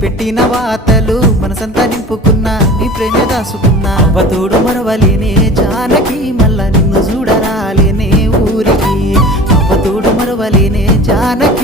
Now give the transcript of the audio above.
పెట్టిన వాతలు మనసంతా నింపుకున్నా నీ ప్రేమే దాసుకున్నా అవతోడు మరవలేనే జానకి మళ్ళా నిన్ను చూడరాలేనే ఊరికి అవతోడు మరవలేనే జానకి